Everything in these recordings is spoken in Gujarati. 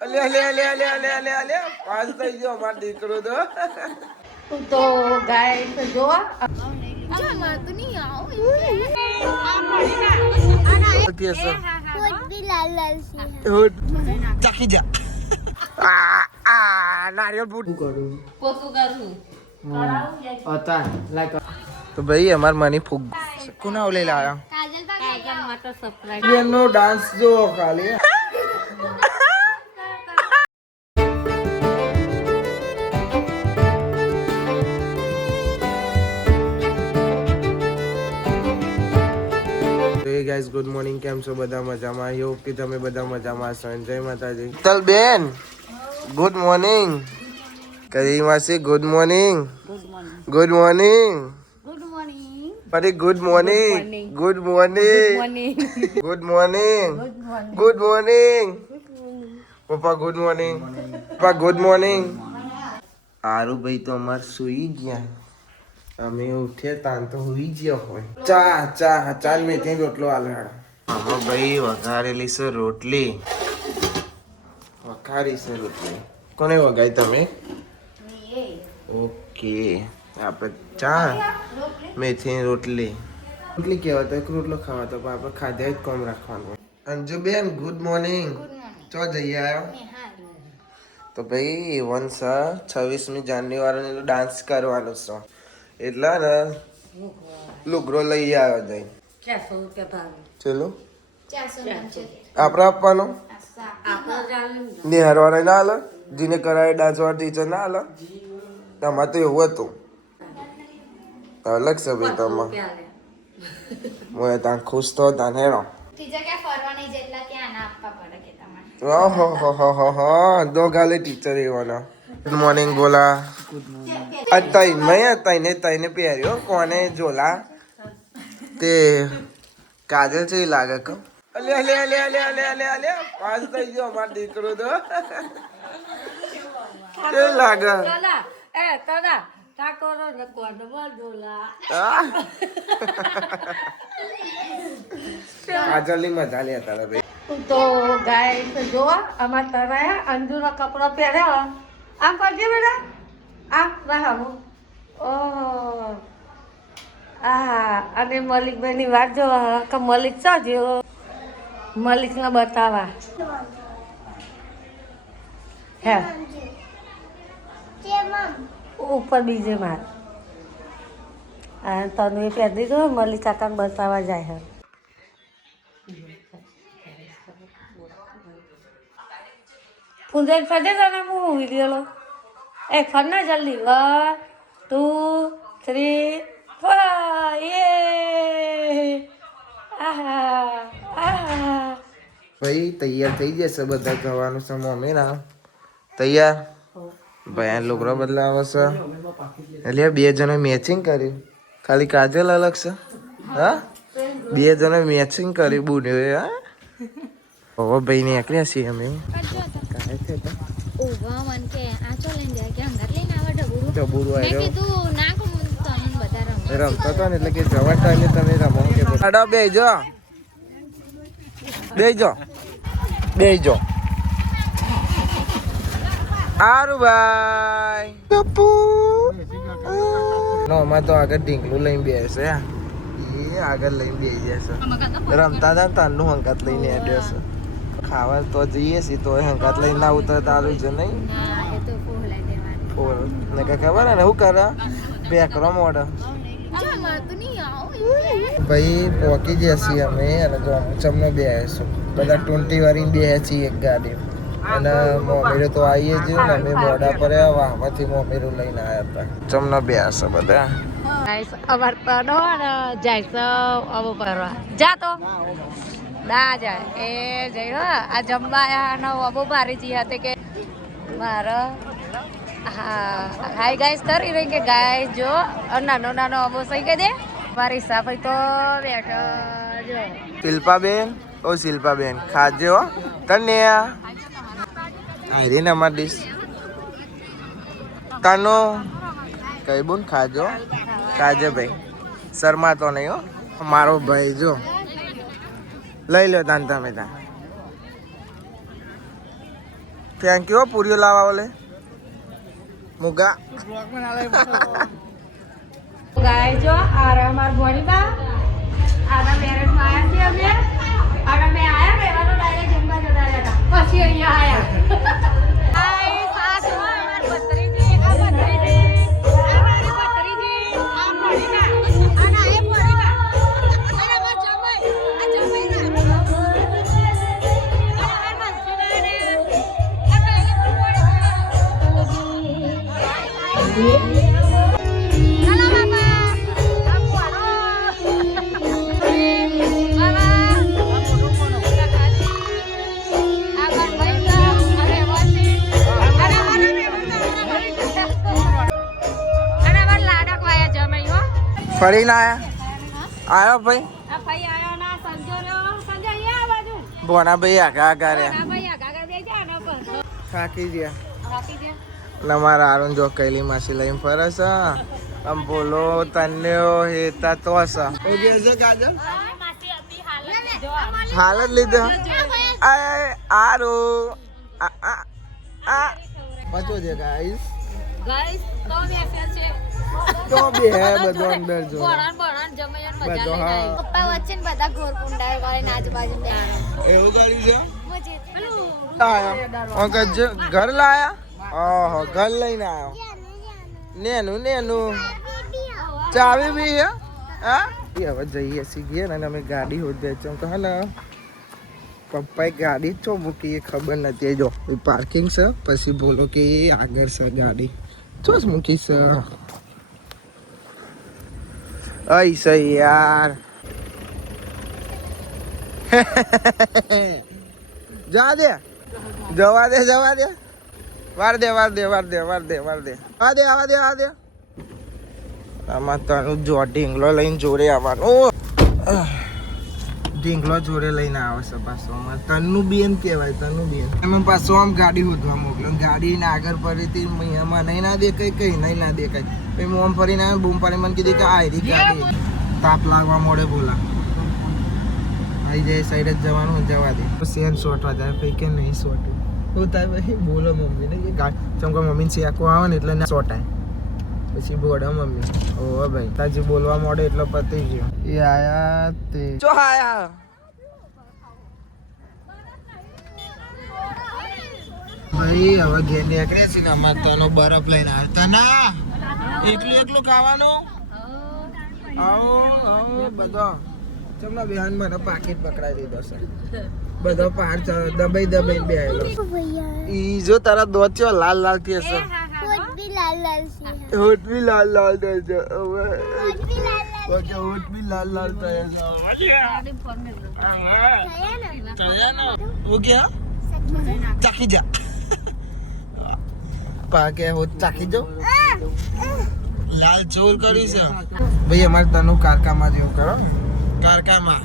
અલે અલે અલે અલે અલે અલે અલે પાસ થઈ ગયો અમાર દીકરો તો ગાય જોવા ચાકી જા નારિયેળ ફૂટ કરું તો ભાઈ અમાર મની ફૂગ કોના ઓલે લાયા નો ડાન્સ જો ખાલી ગાઈસ ગુડ મોર્નિંગ કેમ છો બધા મજામાં આઈ હોપ કે તમે બધા મજામાં હશો જય માતાજી ચલ બેન ગુડ મોર્નિંગ કઈ માસી ગુડ મોર્નિંગ ગુડ મોર્નિંગ અરે good morning good morning good morning good morning પપ્પા ગુડ મોર્નિંગ પપ્પા ગુડ મોર્નિંગ આરુ ભાઈ તો અમાર સુઈ ગયા અમે ઉઠે તાન તો હોઈ ગયો હોય ચા મેથી રોટલો આલહાડો આમાં ભાઈ વઘારેલી છે રોટલી કોને વગાઈ તમે ઓકે આપણે ચા મેથી રોટલી કહેવાય તો એક રોટલો ખાવા તો પણ આપણે ખાધા જ કોમ રાખવાનું અંજુ બેન ગુડ મોર્નિંગ ચો જઈ આવ્યો તો ભાઈ વંશ 26મી જાન્યુઆરીનો ડાન્સ કરવાનો છે એટલા ને લુગરો લઈ આવ્યો જઈ ચલો આપડે આપવાનો નિહાર વાળા ના હાલ જીને કરાય ડાન્સ વાળા ટીચર ના હાલ તમારે તો એવું હતું અલગ છે ભાઈ તમારે હું ત્યાં ખુશ તો ત્યાં હેરો દો ગાલે ટીચર એવાના ગુડ મોર્નિંગ બોલા તઈને પહેર્યો કોને જોલા તે કાજલ છે લાગે કો અલે અલે અલે અલે અલે અલે અલે પાસ થઈ ગયો અમાર દીકરો તો કે લાગે કાજલ ની મજા લે તારે ભાઈ તો ગાય જોવા અમાર તરાયા અંજુના કપડા પહેર્યા આમ કરજે બેટા આમ રાહો ઓહો અને મલિકભાઈ ની વાત જો કે મલિક ચો જેવો મલિક ને બતાવા હે ઉપર બીજે માર તને એ પહેરી દીધો મલિક કાકાને બતાવવા જાય હે પૂંજે ફજે તને હું વિડીયો એ ફરના જલ્દી 1 2 3 ભાઈ તૈયાર થઈ જશે બધા જવાનું છે મમ્મી ના તૈયાર ભાઈ લોકરો બદલાવે છે એટલે બે જણે મેચિંગ કર્યું ખાલી કાજલ અલગ છે હા બે જણે મેચિંગ કર્યું બુડ્યો હા હવે ભાઈ નીકળ્યા છીએ અમે રમતો હતો ને એટલે કે જવા ટાઈમે તમે રમો કે બેજો આરું ભાઈ નો અમાર તો આગળ ઢીંગલું લઈને બેસે એ આગળ લઈને બેસી જશે રમતા હતા તારનું હંકાત લઈને આડ્યો છે ખાવા તો જઈએ છીએ તો હંકાત લઈને આવું તો તારું છે નહીં ને કઈ ખબર ને શું કરે બેકરો મોઢ ભાઈ પોકી જઈએ અમે અને જો ચમનો બે આવીશું બધા 20 વાળી બે છીએ એક ગાડી અને મોમેરો તો આવીએ જ ને અમે મોઢા પર વાહમાંથી મોમેરો લઈને આવ્યા હતા ચમનો બે હશે બધા અવાર તો જાય તો આવો પરવા જા તો ના જાય એ જઈ આ જમવા નો અબો ભારી જી હતી કે મારો હા હાય ગાઈસ કરી રહી કે ગાય જો નાનો નાનો અબો સહી કે દે મારી સાફઈ તો બેઠો જો શિલ્પાબેન ખાજો તને આઈ ને અમાર ડીશ તાનો કઈ બોન ખાજો કાજે ભાઈ શર્મા તો નહીં હો મારો ભાઈ જો લઈ લો તાન તમે તા થેન્ક યુ પૂરીઓ લાવવા બોલે મુગા ગાય જો આ રે અમાર ભણીબા આના મેરેજમાં આયા છીએ અમે આના મે આયા રહેવાનો ડાયરેક્ટ જમવા જતા રહ્યા પછી અહીંયા આયા આય સાસ અમાર ભત્રીજી આ ભત્રીજી આ મારી ભત્રીજી આ ભણીના આના એ ભણીના અને અમાર જમાઈ આ જમાઈના આ મંજુલાને આ પેલી ભણી ફરીને આયા ભાઈ ભોના ભાઈ આગા આગા રહ્યા થાકી ગયા ને મારા આરોન જો કૈલી માસી લઈને ફરે છે આમ બોલો તને હેતા તો હશે કાજલ હાલ જ લીધો આરો પચો છે ગાઈસ તો બે હે બધો અંદર જો બધો હા પપ્પા વચ્ચે ને બધા ઘોર કુંડાળ વાળે આજુબાજુ એવું કર્યું છે અંકલ ઘર લાયા ઓહો ઘર લઈને આવ્યો નેનું નેનું ચાવી બી હે હા હવે જઈએ સીધીએ ને અમે ગાડી હોદે છે તો હે ને પપ્પાએ ગાડી ચો મૂકી એ ખબર નથી જો પાર્કિંગ છે પછી બોલો કે આગળ છે ગાડી ચોસ મૂકી છે ऐसे यार जा दे जवा दे वार दे આમાં તનું જો ઢીંગલો લઈને જોડે આવવાનું ઢીંગલો જોડે લઈને આવે છે પાછો તનનું બેન કહેવાય તનનું બેન એમાં પાછો આમ ગાડી હોદવા મોકલ્યો ગાડીને આગળ પડી એમાં નહીં ના દેખાય કઈ નહીં ના દેખાય પછી મોમ ફરીને બૂમ પાડી મને કીધી કે આ રી ગાડી તાપ લાગવા મોડે બોલા આવી જાય સાઈડ જ જવાનું જવા દે સેન સોટવા જાય પછી કે નહીં સોટે હું થાય ભાઈ બોલો મમ્મીને કે ચમકો મમ્મીને શેકો આવે ને એટલે ના સોટાય પછી બોડે મમ્મી ઓ ભાઈ તાજી બોલવા મોડે એટલો પતી ગયો એ આયા તે જો આયા ભાઈ હવે ઘેર નીકળે છે ને અમારે તનો બરફ લઈને આવ્યો તના એકલું ખાવાનું આવો બધો ચમના બેહાન મને પાકીટ પકડાઈ દીધો છે બધો પહાડ દબાઈ બે આવેલો ઈ જો તારા દોત છે લાલ થી હશે હોટ भी लाल लाल થાય છે હવે ઓકે હોટ भी लाल लाल થાય છે તયા હો ગયા ચાકી જા પાકે હોટ ચાકી જો લાલ ચોલ કરી છે ભાઈ અમાર તનુ કારકામાં જેવું કરો કારકામાં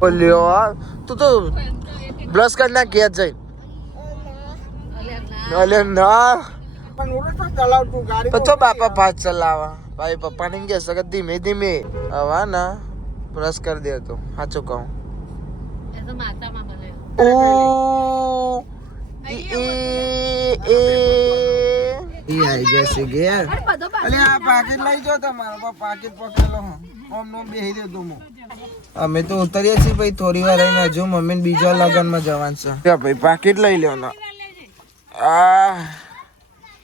બોલ્યો તું તો બ્રશ કરના કે જઈ અલે ના તો બાપા પાછ ચલાવા ભાઈ પપ્પા ને કે સગત ધીમે ધીમે હવા ના બ્રશ કરી દે તો સાચું કહું ઓ ઈ આઈ જશે ગયા અલે આ પાકેટ લઈ જો તમારો પાકેટ પકડેલો હું ઓમ નો બેહી દે તો મો અમે તો ઉતરીએ છીએ ભાઈ થોડી વાર રહીને જો મમ્મી ને બીજા લગનમાં જવાનું છે ભાઈ પાકેટ લઈ લ્યો ના આ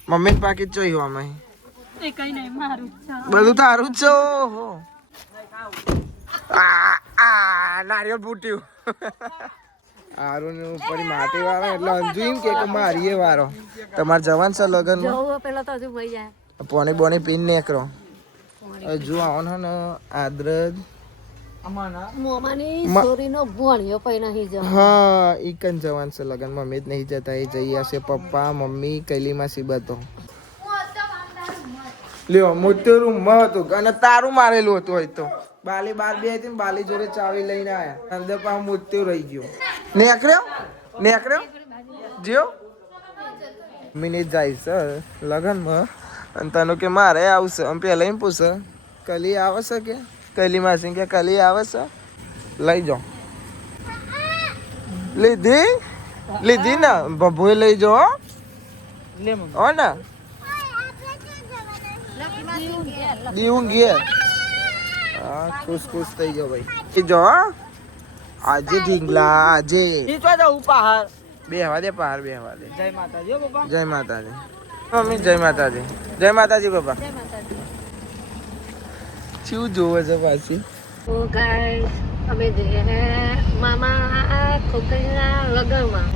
મમ્મી ને પાકેટ જોયું અમે એ કઈ નહીં મારું છે બધું તારું જ છે ઓહો આ નારિયેળ ફૂટ્યું આરું ને ઉપર માટી વાળો એટલે અંજુ એમ કે મારીએ વારો તમારે જવાન છે લગન માં પેલો તો હજુ ભઈ જાય પોણી બોણી પીન નીકળો હજુ આવો ને આદ્રજ મોમાની સોરીનો ભણ્યો પઈ નહીં જ હા ઈ કન જવાન છે લગન માં મેં જ નહીં જતા એ જઈ હશે પપ્પા મમ્મી કૈલી માસી બધો લ્યો મોટેરું મહતું અને તારું મારેલું હતું હોય તો બાલી બાર બે હતી ને બાલી જોડે ચાવી લઈને આયા અંદર પા મોટેરું રહી ગયો નેકળ્યો જીઓ મિનિટ જાય છે લગનમાં અને તને કે મારે આવશે આમ પેલા એમ પૂછે કલી આવે છે કે કલી માસી કે કલી આવે છે લઈ જાઓ લીધી ને બબુએ લઈ જો હો ને દીવું ગયા હા ખુશ થઈ ગયો ભાઈ જો આજે ઢીંગલા આજે બેહવા દે પહાડ બેહવા દે જય માતાજી મમ્મી જય માતાજી બાપા શું જોવે છે પાછી તો ગાઈસ અમે જઈએ હે મામા છોકરીના લગ્નમાં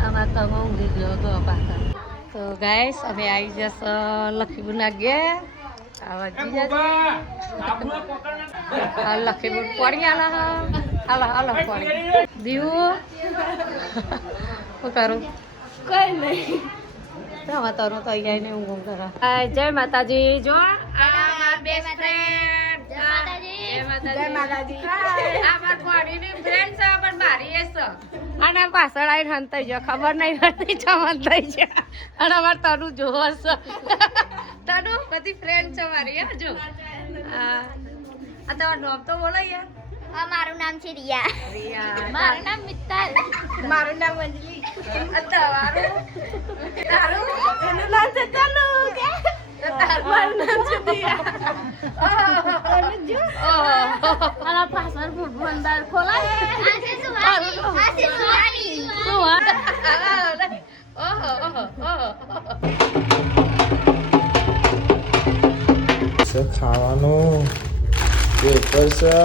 આમાં તો ઊંઘી ગયો તો પાછા તો ગાઈસ અમે આવી જશે લખીબુના ઘેર આવા જીજા લખીબુ પડી હાલો પડી દીવું શું કરું કઈ નહીં તારું તો અહીંયા ને ઊંઘ કરા જય માતાજી જો બેસ્ટ ફ્રેન્ડ જય માતાજી આ માર કોડીની ફ્રેન્ડ છે પણ મારી એ છે અને પાછળ આવીને હંતાઈ જો ખબર નહીં પડતી ચમન થઈ છે અને અમાર તનુ જોવો છે તનુ બધી ફ્રેન્ડ છે મારી હે જો આ તમારું નામ તો બોલો યાર મારું નામ છે રિયા મારું નામ મિત્તલ મારું નામ અંજલિ તારું એનું નામ છે તનુ કે તારું નામ છે દિયા મારા પાછળ ફૂટબોલ બાર ખોલાય આસે સુવાની ખાવાનું પેપર છે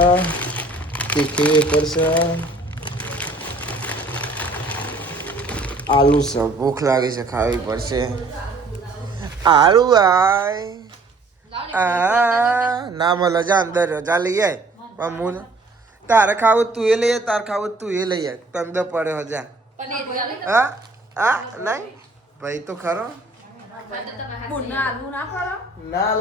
તીખી પેપર છે આલુ છે ભૂખ લાગી છે ખાવી પડશે આલુ ભાઈ ના મળે જા અંદર જા લઈ આય પણ હું તારે ખાવું તું એ લઈ આય તારે ખાવું તું એ લઈ આય તંદર પડ્યો જા હા નહીં ભાઈ તો ખરો ના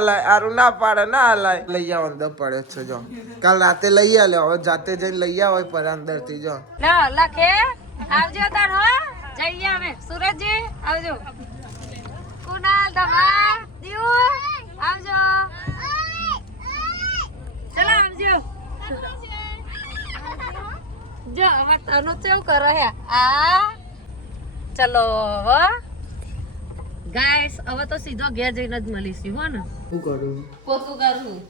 લાય આરું ના પાડે ના લાય લઈ આવો અંદર પડે છે જો કાલ રાતે લઈ આલે હવે જાતે જઈને લઈ આવો પર અંદર થી જો ના લખે આવજો તાર હો જઈએ અમે સુરજજી આવજો કુનાલ ધમાલ દીવ આવજો ચલો આવજો જો હવે તનો કેવું કરે હે આ ચલો હો ગાઈસ હવે તો સીધો ઘેર જઈને જ મળીશું હો ને શું કરું પોતું કરું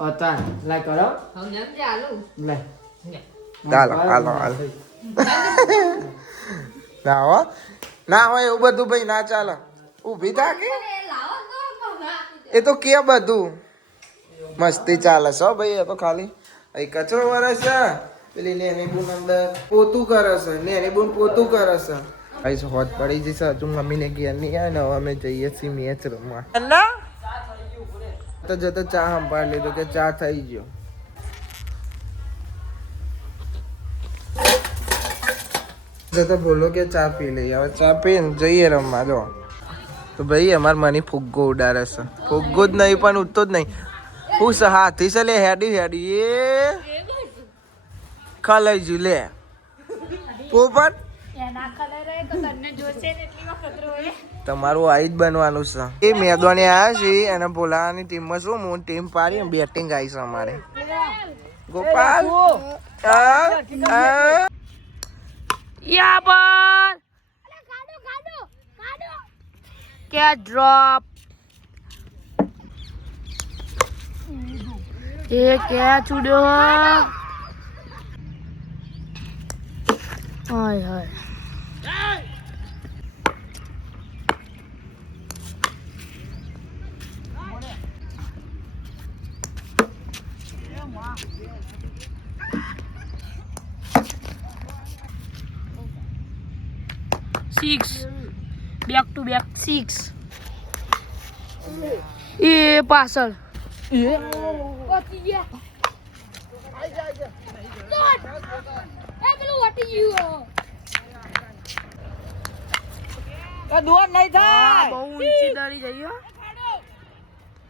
અતા લાય કરો હવે એમ ચાલુ લે ચાલો હાલો ના હો ના હોય એવું બધું ભાઈ ના ચાલે ઊભી થા કે એ તો કે બધું મસ્તી ચાલે છો ભાઈ એ તો ખાલી અહીં કચરો વરે છે પેલી નેની બુન અંદર પોતું કરે છે નેની બુન પોતું કરે છે અહીં હોત પડી જશે હજુ મમ્મીને ઘેર નહીં આવે ને હવે અમે જઈએ છીએ મેચ રમવા તો જતો ચા સંભાળ લીધો કે ચા થઈ ગયો જતો બોલો કે ચા પી લઈએ હવે ચા પીને જઈએ રમવા જો તો ભાઈ અમાર મની ફુગ્ગો ઉડાડે છે ફુગ્ગો જ નહીં પણ ઉઠતો જ નહીં હું હાથી છે લે હેડી એ ખલાઈ જુ લે પોપટ તમારું આઈ જ બનવાનું છે એ મેદવાની આવ્યા છે અને બોલાવાની ટીમમાં શું હું ટીમ પાડી બેટિંગ આવી છે અમારે ગોપાલ યા બોલ કે ડ્રોપ એ ક્યાં ચૂડ્યો high high six back to back six એ પાછળ બહુ ઊંચી દરી જઈએ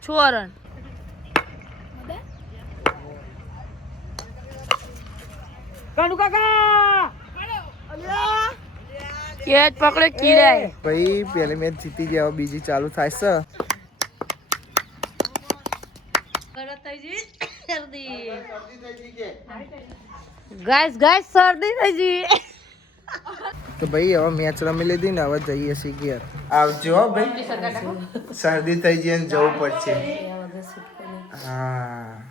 6 રન કેચ પકડે કીડાય ભાઈ પેલી મેચ જીતી ગયા બીજી ચાલુ થાય છે શરદી ગાઈસ શરદી થઈ ગઈ તો ભાઈ હવે મેચ રમી લીધી ને હવે જઈએ છીએ ઘેર આવજો હો ભાઈ શરદી થઈ જઈએ ને જવું પડશે હા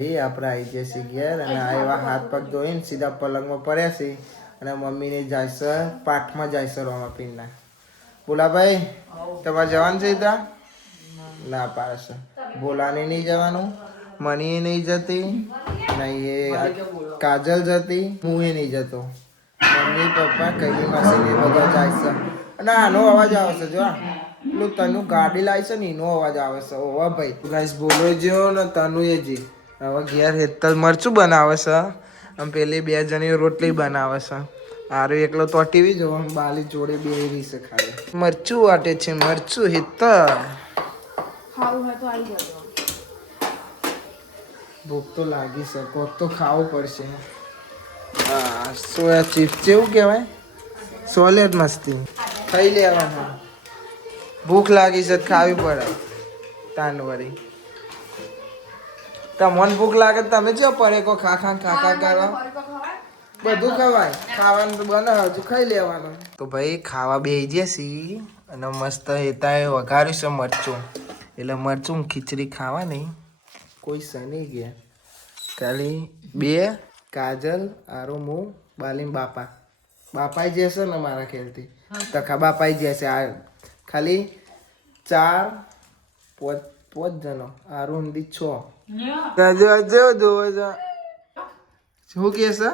એ આપણે આવી જઈએ છીએ ઘેર અને એવા હાથ પગ ધોઈને સીધા પલંગમાં પડ્યા છે અને મમ્મીને જાય છે પાઠમાં જાય છે રોમા પીરના બોલા ભાઈ તમારે જવાનું છે ત્યાં ના પાડશે બોલાને નહીં જવાનું મની નહીં જતી નહીં એ કાજલ જતી હું એ નહીં જતો મમ્મી પપ્પા કઈની માસી બધા જાય છે અને આનો અવાજ આવે છે જો પેલું તનું ગાડી લાવી છે ને એનો અવાજ આવે છે ઓવા ભાઈ ગાઈસ બોલો જો ને તનું એ જી હવે ઘેર હેતલ મરચું બનાવે છે આમ પેલી બે જણી રોટલી બનાવે છે આરો એકલો તો ટીવી જો બાલી જોડે બે રહી છે ખાલી મરચું વાટે છે મરચું હેતલ ભૂખ તો લાગી છે કોક તો ખાવું પડશે હા સોયા ચિપ્સ જેવું કહેવાય સોલેડ મસ્તી ખાઈ લેવાનું ભૂખ લાગી છે ખાવી પડે તાનવરી તમને ભૂખ લાગે તમે જો પડે કો ખા કરો બધું ખવાય ખાવાનું તો બને હજુ ખાઈ લેવાનું તો ભાઈ ખાવા બેસી જશે અને મસ્ત હેતા વઘાર્યું છે મરચું એટલે મરચું ખીચડી ખાવાની કોઈ સની ગયા ખાલી બે કાજલ આરો હું બાલીમ બાપાઈ જશે ને મારા ખ્યાલથી તખા બાપાઈ જશે આ ખાલી 4 5 જણો આરો હિન્દી 6 શું કે છે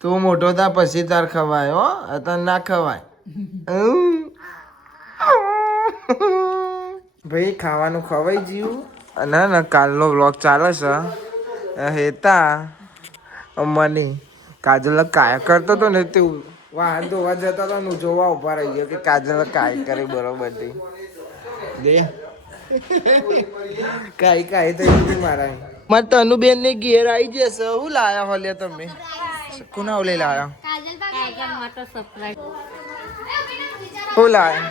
તું મોટો થા પછી તાર ખવાય હો અત્યારે ના ખવાય ભાઈ ખાવાનું ખવાઈ ગયું અને કાલનો વ્લોગ ચાલે છે હેતા મની કાજલ કાય કરતો હતો ને તે વાહન ધોવા જતા હતો ને જોવા ઉભા રહી ગયો કે કાજલ કાય કરે બરોબર દે કાઈ થઈ ગઈ મારા મારે તનુબેન ને ઘેર આવી જશે શું લાયા હોલે તમે કોના ઓલે લાયા શું લાયા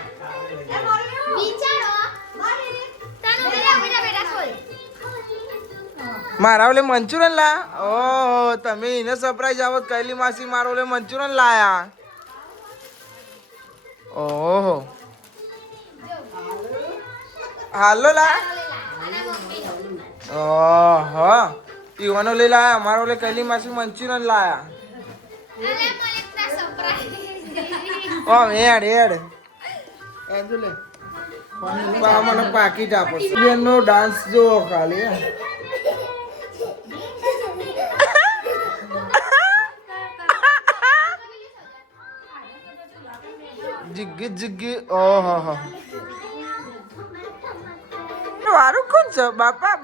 મારા ઓલે મંચુરન લાયા ઓહો તમે એને સરપ્રાઈઝ આવો કૈલી માસી મારા ઓલે મંચુરન લાયા ઓહો હાલો લાયા ઓહો ઈવાનો લઈ લાયા અમારા ઓલે કૈલી માસી મંચુરન લાયા ઓ એડ લે મને પાકીટ આપો બેનનો ડાન્સ જોવો ખાલી જિગ્ગી ઓહો વારું કોણ છે બાપા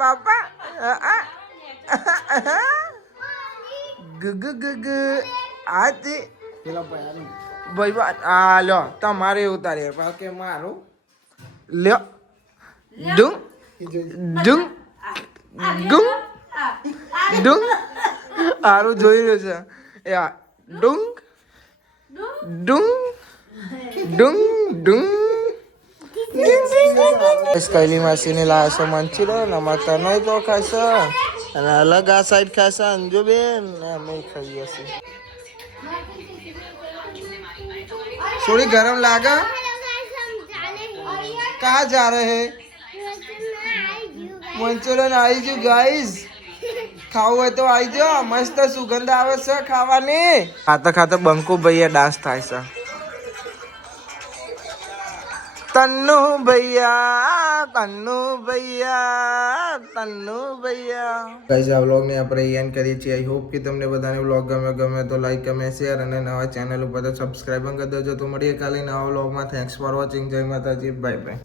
ગગ આ તે ભાઈ આ લો તમારે ઉતારે કે મારું લ્યો ડુંગ સારું જોઈ રહ્યું છે યા ડુંગ કૈલી માસીને લાવશે મંચુરિયન અમારે તનય તો ખાશે અને અલગ આ સાઈડ ખાશે અંજુબેન અમે ખાઈએ છીએ થોડી ગરમ લાગે कहाँ जा रहे हैं मंचूरियन आई जो गाइस खाओ है तो आई जो मस्त सुगंध आवे છે ખાવાની ખાતા બંકુ ભૈયા ડાન્સ થાય છે તન્નુ ભૈયા ગાઈસ આ વ્લોગ ને આપણે એન્ડ કરીએ છીએ આઈ હોપ કે તમને બધાને વ્લોગ ગમે તો લાઈક કમેન્ટ શેર અને નવા ચેનલ ઉપર તો સબસ્ક્રાઇબ કરી દેજો તો મળીએ કાલે નવા વ્લોગમાં થેન્ક્સ ફોર વોચિંગ જય માતાજી બાય બાય